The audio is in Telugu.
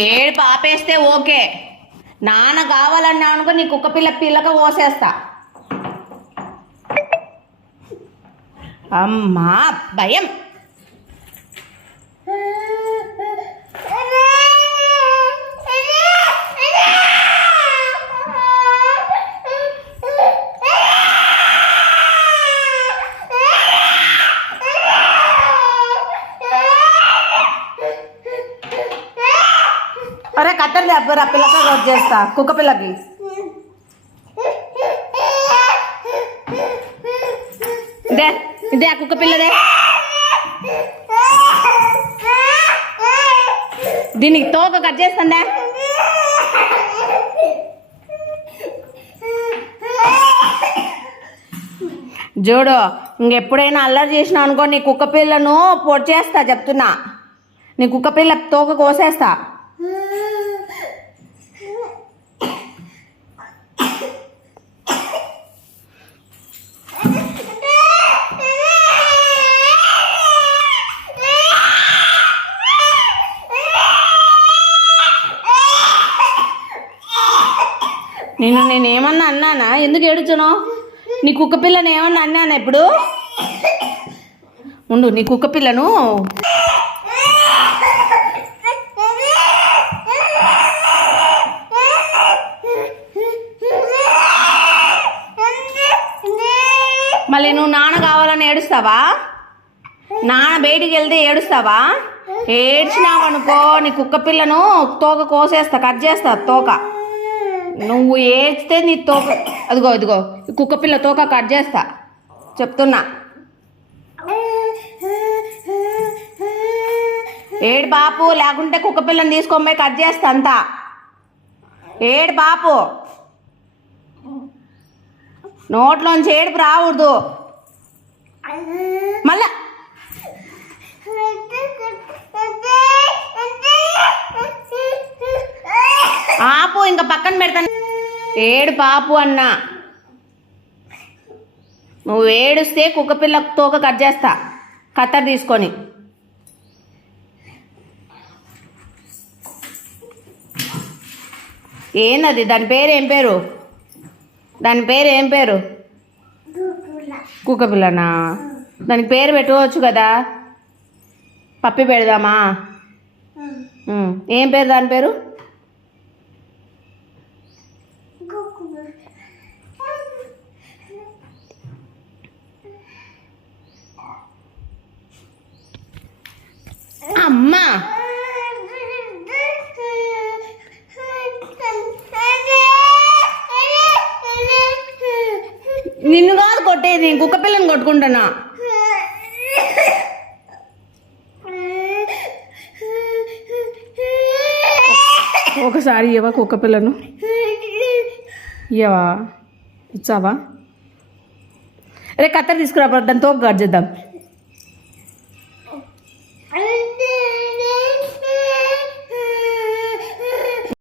ఏడు పాపేస్తే ఓకే, నాన్న కావాలన్నా అనుకో నీ కుక్క పిల్లక కోసేస్తా. అమ్మా భయం. అరే కట్టర్లే అబ్బరా, పిల్లక రోజు చేస్తా కుక్క పిల్లకి. ఇదే ఇదే ఆ కుక్క పిల్లదే, దీనికి తోక కట్ చేస్తుందే. చూడు, ఇంకెప్పుడైనా అల్లరి చేసినా అనుకో నీ కుక్క పిల్లను పొడి చేస్తా చెప్తున్నా. నీ కుక్క పిల్ల తోక కోసేస్తా. నేనేమన్నా అన్నానా? ఎందుకు ఏడుచును? నీ కుక్క పిల్లను ఏమన్నా అన్నానా ఇప్పుడు? ఉండు, నీ కుక్క పిల్లను మళ్ళీ నువ్వు నాన్న కావాలని ఏడుస్తావా? నాన్న బయటికి వెళ్తే ఏడుస్తావా? ఏడ్చినావనుకో నీ కుక్క పిల్లను తోక కోసేస్తా, కట్ చేస్తా తోక. నువ్వు ఏడ్చితే నీ తోక, అదిగో ఇదిగో కుక్క పిల్ల తోక కట్ చేస్తా చెప్తున్నా. ఏడు బాపు, లేకుంటే కుక్క పిల్లని తీసుకొని పోయి కట్ చేస్తా అంతా. ఏడు బాపు, నోట్లోంచి ఏడుపు రాకూడదు మళ్ళా. ఆపు, ఇంకా పక్కన పెడతాను. ఏడు పాపు అన్నా, నువ్వు ఏడుస్తే కుక్క పిల్ల తోక కట్ చేస్తా కత్తర్ తీసుకొని. ఏందది? దాని పేరు ఏం పేరు? దాని పేరు ఏం పేరు? కుక్క పిల్లనా? దానికి పేరు పెట్టుకోవచ్చు కదా, పప్పి పెడదామా? ఏం పేరు దాని పేరు? అమ్మా నిన్ను కాదు కొట్టేది, కుక్క పిల్లని కొట్టుకుంటున్నా. ఒకసారి ఇవ్వవా కుక్క పిల్లను? ఇవ్వవా? ఇచ్చావా? రే కత్తెర తీసుకురా, దాని తోక కట్ చేద్దాం.